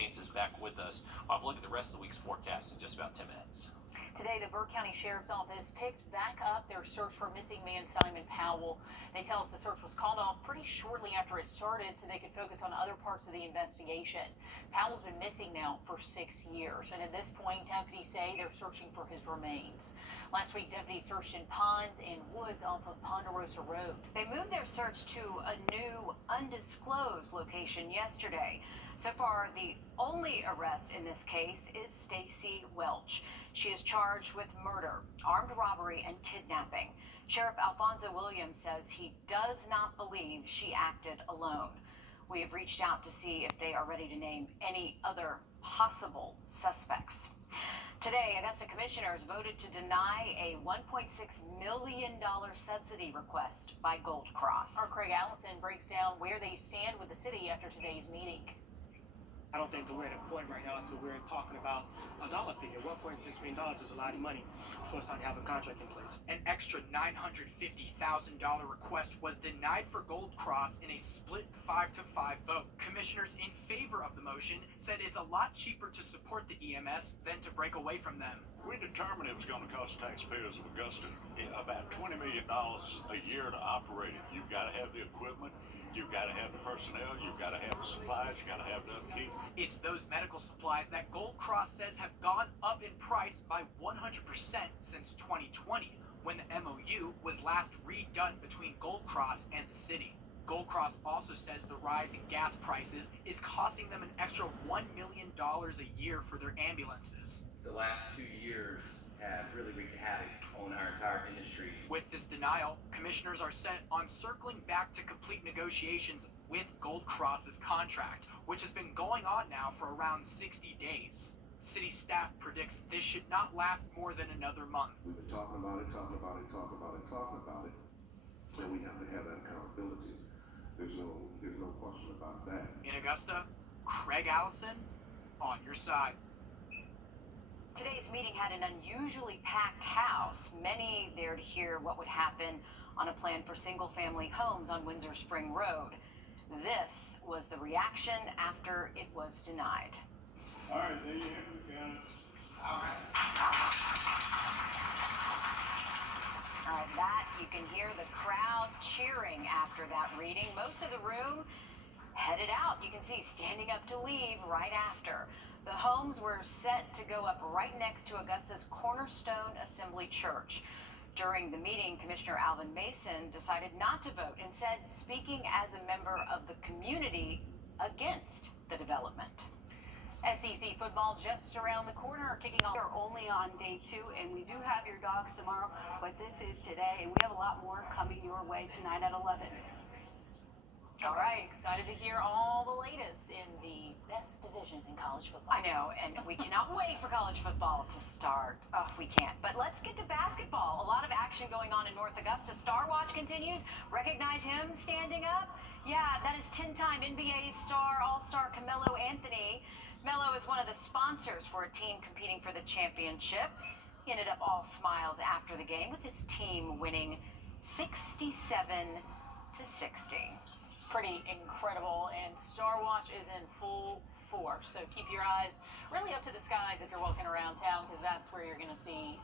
Chains is back with us. We'll have a look at the rest of the week's forecast in just about 10 minutes. Today, the Burt County Sheriff's Office picked back up their search for missing man Simon Powell. They tell us the search was called off pretty shortly after it started so they could focus on other parts of the investigation. Powell's been missing now for 6 years, and at this point, deputies say they're searching for his remains. Last week, deputies searched in ponds and woods off of Ponderosa Road. They moved their search to a new, undisclosed location yesterday. So far, the only arrest in this case is Stacy Welch. She is charged with murder, armed robbery, and kidnapping. Sheriff Alfonso Williams says he does not believe she acted alone. We have reached out to see if they are ready to name any other possible suspects. Today, Augusta commissioners voted to deny a $1.6 million subsidy request by Gold Cross. Our Craig Allison breaks down where they stand with the city after today's meeting. I don't think that we're at a point right now until we're talking about a dollar figure. $1.6 million is a lot of money for us not to have a contract in place. An extra $950,000 request was denied for Gold Cross in a split 5-5 vote. Commissioners in favor of the motion said it's a lot cheaper to support the EMS than to break away from them. We determined it was going to cost taxpayers of Augusta about $20 million a year to operate it. You've got to have the equipment. You've got to have the personnel, you've got to have the supplies, you've got to have the upkeep. It's those medical supplies that Gold Cross says have gone up in price by 100% since 2020, when the MOU was last redone between Gold Cross and the city. Gold Cross also says the rise in gas prices is costing them an extra $1 million a year for their ambulances. The last 2 years have really wreaked havoc on our entire industry. With this denial, commissioners are set on circling back to complete negotiations with Gold Cross's contract, which has been going on now for around 60 days. City staff predicts this should not last more than another month. We've been talking about it, and we have to have that accountability. There's no question about that. In Augusta, Craig Allison, on your side. Today's meeting had an unusually packed house. Many there to hear what would happen on a plan for single-family homes on Windsor Spring Road. This was the reaction after it was denied. All right, there you have it, guys. All right, that you can hear the crowd cheering after that reading. Most of the room headed out. You can see standing up to leave right after. The homes were set to go up right next to Augusta's Cornerstone Assembly Church. During the meeting, Commissioner Alvin Mason decided not to vote, instead speaking as a member of the community against the development. SEC football just around the corner, kicking off. We're only on day 2, and we do have your dogs tomorrow, but this is today, and we have a lot more coming your way tonight at 11. All right, excited to hear all the latest in the best division in college football. I know, and we cannot wait for college football to start. Oh, we can't. But let's get to basketball. A lot of action going on in North Augusta. Star Watch continues. Recognize him standing up? Yeah, that is 10-time NBA star, All-Star Carmelo Anthony. Melo is one of the sponsors for a team competing for the championship. He ended up all smiles after the game with his team winning 67-60. Pretty incredible, and Star Watch is in full force. So keep your eyes really up to the skies if you're walking around town, because that's where you're going to see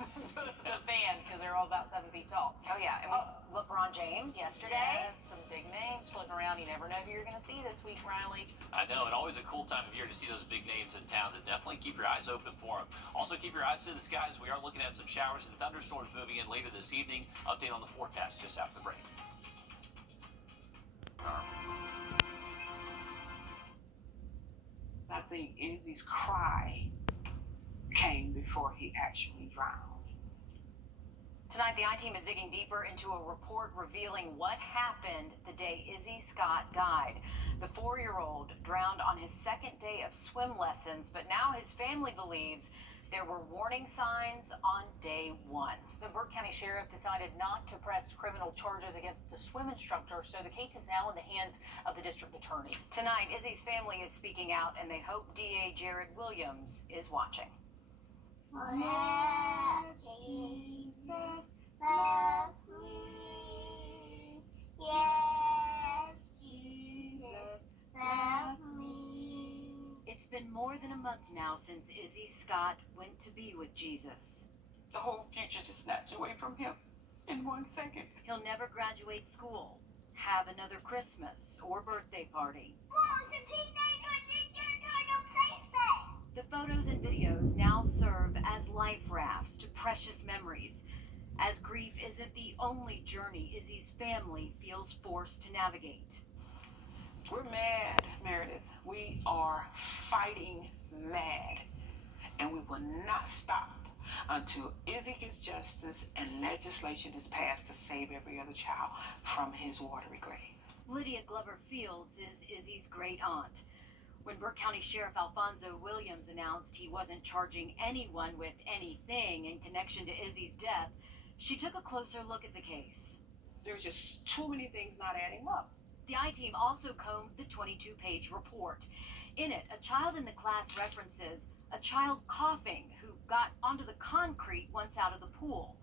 the fans, because they're all about 7 feet tall. Oh yeah, and LeBron James yesterday. Yes, some big names floating around. You never know who you're going to see this week, Riley. I know, and always a cool time of year to see those big names in town, so definitely keep your eyes open for them. Also, keep your eyes to the skies. We are looking at some showers and thunderstorms moving in later this evening. Update on the forecast just after the break. I think Izzy's cry came before he actually drowned. Tonight, the I-Team is digging deeper into a report revealing what happened the day Izzy Scott died. The 4-year-old drowned on his second day of swim lessons, but now his family believes there were warning signs on day 1. The Burt County Sheriff decided not to press criminal charges against the swim instructor, so the case is now in the hands of the district attorney. Tonight, Izzy's family is speaking out, and they hope DA Jared Williams is watching. Yes, Jesus loves me. Yes, Jesus loves me. It's been more than a month now since Izzy Scott went to be with Jesus. The whole future just snatched away from him in 1 second. He'll never graduate school, have another Christmas or birthday party. The photos and videos now serve as life rafts to precious memories, as grief isn't the only journey Izzy's family feels forced to navigate. We're mad, Meredith. We are fighting mad. And we will not stop until Izzy gets justice and legislation is passed to save every other child from his watery grave. Lydia Glover Fields is Izzy's great aunt. When Burke County Sheriff Alfonso Williams announced he wasn't charging anyone with anything in connection to Izzy's death, she took a closer look at the case. There's just too many things not adding up. The I-team also combed the 22-page report. In it, a child in the class references a child coughing who got onto the concrete once out of the pool.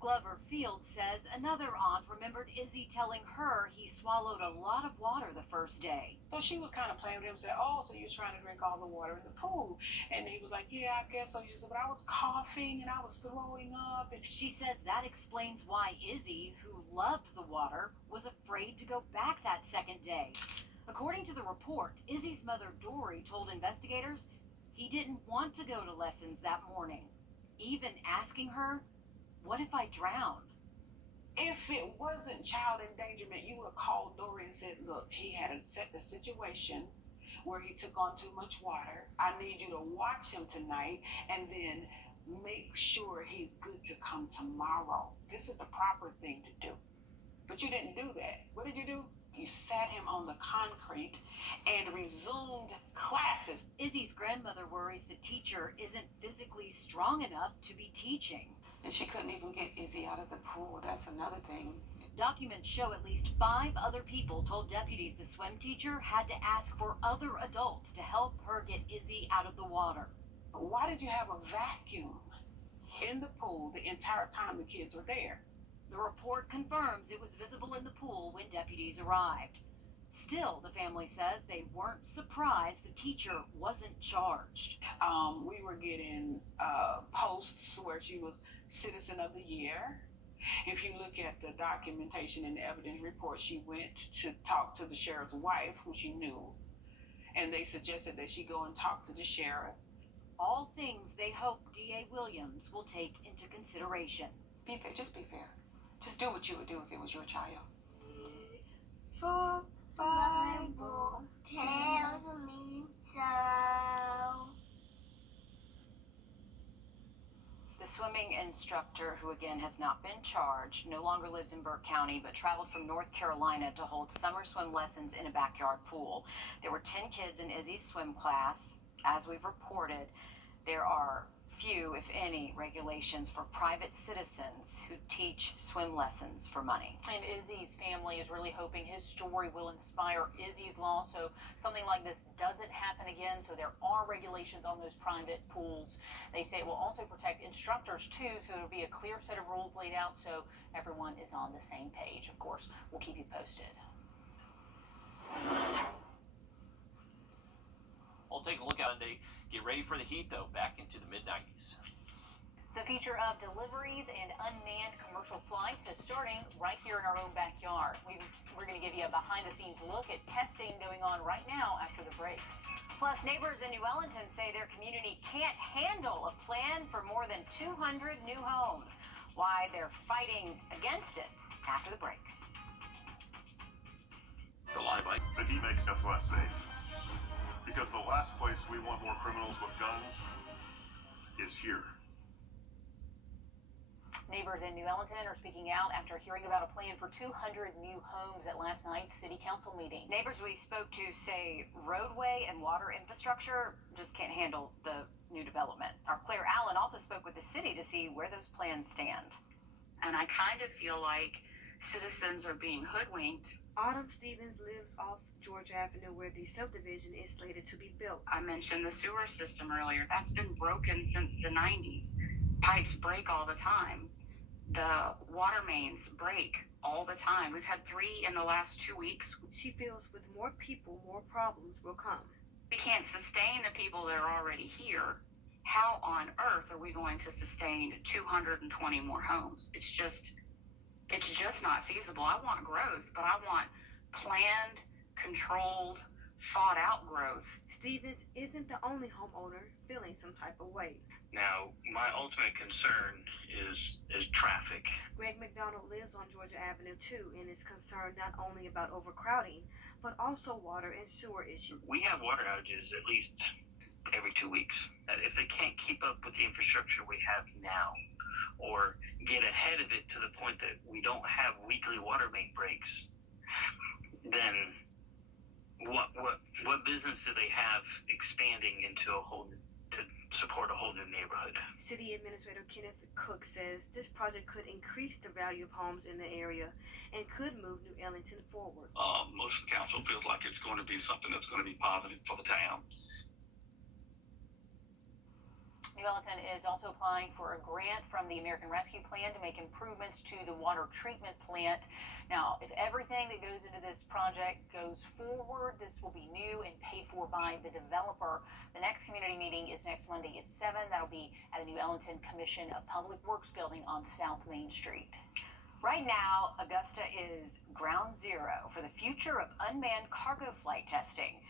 Glover Fields says another aunt remembered Izzy telling her he swallowed a lot of water the first day. So she was kind of playing with him and said, oh, so you're trying to drink all the water in the pool. And he was like, yeah, I guess so. She said, but I was coughing and I was throwing up. And she says that explains why Izzy, who loved the water, was afraid to go back that second day. According to the report, Izzy's mother, Dory, told investigators he didn't want to go to lessons that morning, even asking her, what if I drowned? If it wasn't child endangerment, you would have called Dory and said, look, he had a situation where he took on too much water. I need you to watch him tonight and then make sure he's good to come tomorrow. This is the proper thing to do. But you didn't do that. What did you do? You sat him on the concrete and resumed classes. Izzy's grandmother worries the teacher isn't physically strong enough to be teaching. And she couldn't even get Izzy out of the pool. That's another thing. Documents show at least 5 other people told deputies the swim teacher had to ask for other adults to help her get Izzy out of the water. Why did you have a vacuum in the pool the entire time the kids were there? The report confirms it was visible in the pool when deputies arrived. Still, the family says they weren't surprised the teacher wasn't charged. We were getting posts where she was Citizen of the Year. If you look at the documentation and the evidence report, she went to talk to the sheriff's wife, who she knew, and they suggested that she go and talk to the sheriff. All things they hope D.A. Williams will take into consideration. Be fair, just be fair. Just do what you would do if it was your child. For Bible tells me so. The swimming instructor, who again has not been charged, no longer lives in Burke County, but traveled from North Carolina to hold summer swim lessons in a backyard pool. There were 10 kids in Izzy's swim class. As we've reported, there are few, if any, regulations for private citizens who teach swim lessons for money. And Izzy's family is really hoping his story will inspire Izzy's law so something like this doesn't happen again. So there are regulations on those private pools. They say it will also protect instructors too, so there'll be a clear set of rules laid out so everyone is on the same page. Of course, we'll keep you posted. We'll take a look at Monday. Get ready for the heat, though, back into the mid-90s. The future of deliveries and unmanned commercial flights is starting right here in our own backyard. We're going to give you a behind-the-scenes look at testing going on right now after the break. Plus, neighbors in New Ellington say their community can't handle a plan for more than 200 new homes. Why they're fighting against it after the break. The live bike. The heat makes us less safe. Because the last place we want more criminals with guns is here. Neighbors in New Ellington are speaking out after hearing about a plan for 200 new homes at last night's city council meeting. Neighbors we spoke to say roadway and water infrastructure just can't handle the new development. Our Claire Allen also spoke with the city to see where those plans stand. And I kind of feel like citizens are being hoodwinked. Autumn Stevens lives off George Avenue where the subdivision is slated to be built. I mentioned the sewer system earlier. That's been broken since the 90s. Pipes break all the time. The water mains break all the time. We've had 3 in the last 2 weeks. She feels with more people, more problems will come. we can't sustain the people that are already here. How on earth are we going to sustain 220 more homes? It's just not feasible. I want growth, but I want planned, controlled, thought out growth. Stevens isn't the only homeowner feeling some type of way. Now, my ultimate concern is traffic. Greg McDonald lives on Georgia Avenue too and is concerned not only about overcrowding, but also water and sewer issues. We have water outages at least every 2 weeks. If they can't keep up with the infrastructure we have now, or get ahead of it to the point that we don't have weekly water main breaks, then what business do they have expanding into to support a whole new neighborhood? City Administrator Kenneth Cook says this project could increase the value of homes in the area and could move New Ellington forward. Most of the council feels like it's going to be something that's going to be positive for the town. New Ellington is also applying for a grant from the American Rescue Plan to make improvements to the water treatment plant. Now, if everything that goes into this project goes forward, this will be new and paid for by the developer. The next community meeting is next Monday at 7. That'll be at the New Ellington Commission of Public Works building on South Main Street. Right now, Augusta is ground zero for the future of unmanned cargo flight testing.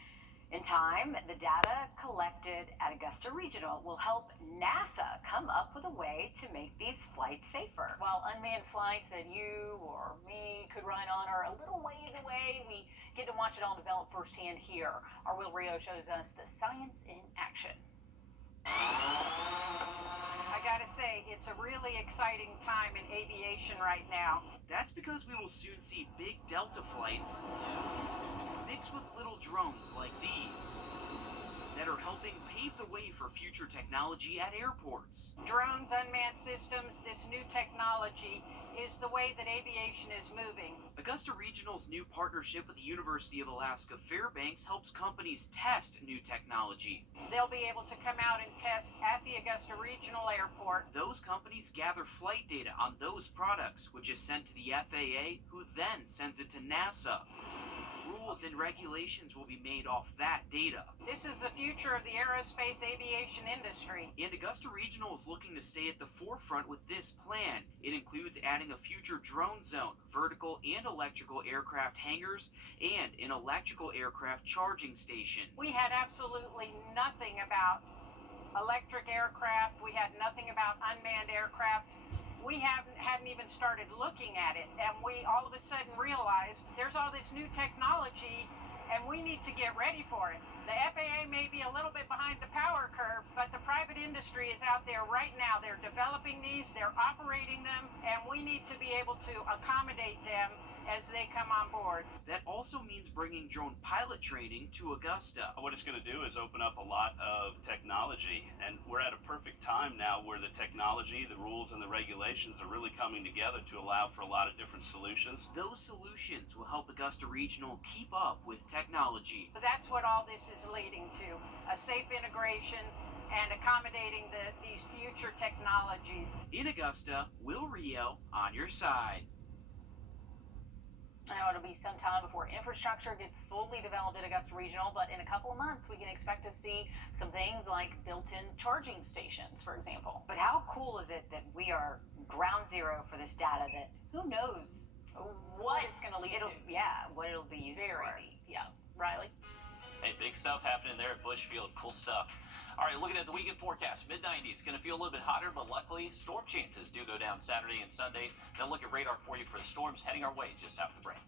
In time, the data collected at Augusta Regional will help NASA come up with a way to make these flights safer. While unmanned flights that you or me could ride on are a little ways away, we get to watch it all develop firsthand here. Our Will Rio shows us the science in action. I gotta say, it's a really exciting time in aviation right now. That's because we will soon see big Delta flights mixed with little drones like these that are helping pave the way for future technology at airports. Drones, unmanned systems, this new technology is the way that aviation is moving. Augusta Regional's new partnership with the University of Alaska Fairbanks helps companies test new technology. They'll be able to come out and test at the Augusta Regional Airport. Those companies gather flight data on those products, which is sent to the FAA, who then sends it to NASA. Rules and regulations will be made off that data. This is the future of the aerospace aviation industry. And Augusta Regional is looking to stay at the forefront with this plan. It includes adding a future drone zone, vertical and electrical aircraft hangars, and an electrical aircraft charging station. We had absolutely nothing about electric aircraft. We had nothing about unmanned aircraft. We hadn't even started looking at it, and we all of a sudden realized there's all this new technology and we need to get ready for it. The FAA may be a little bit behind the power curve, but the private industry is out there right now. They're developing these, they're operating them, and we need to be able to accommodate them as they come on board. That also means bringing drone pilot training to Augusta. What it's going to do is open up a lot of technology, and we're at a perfect time now where the technology, the rules, and the regulations are really coming together to allow for a lot of different solutions. Those solutions will help Augusta Regional keep up with technology. So that's what all this is leading to, a safe integration and accommodating these future technologies. In Augusta, Will Rio on your side. Now, it'll be some time before infrastructure gets fully developed at Augusta Regional, but in a couple of months, we can expect to see some things like built-in charging stations, for example. But how cool is it that we are ground zero for this data that who knows what it's going to lead to? Yeah, what it'll be used for. Yeah. Riley? Hey, big stuff happening there at Bushfield. Cool stuff. All right, looking at the weekend forecast, mid-90s. Going to feel a little bit hotter, but luckily storm chances do go down Saturday and Sunday. They'll look at radar for you for the storms heading our way just after the break.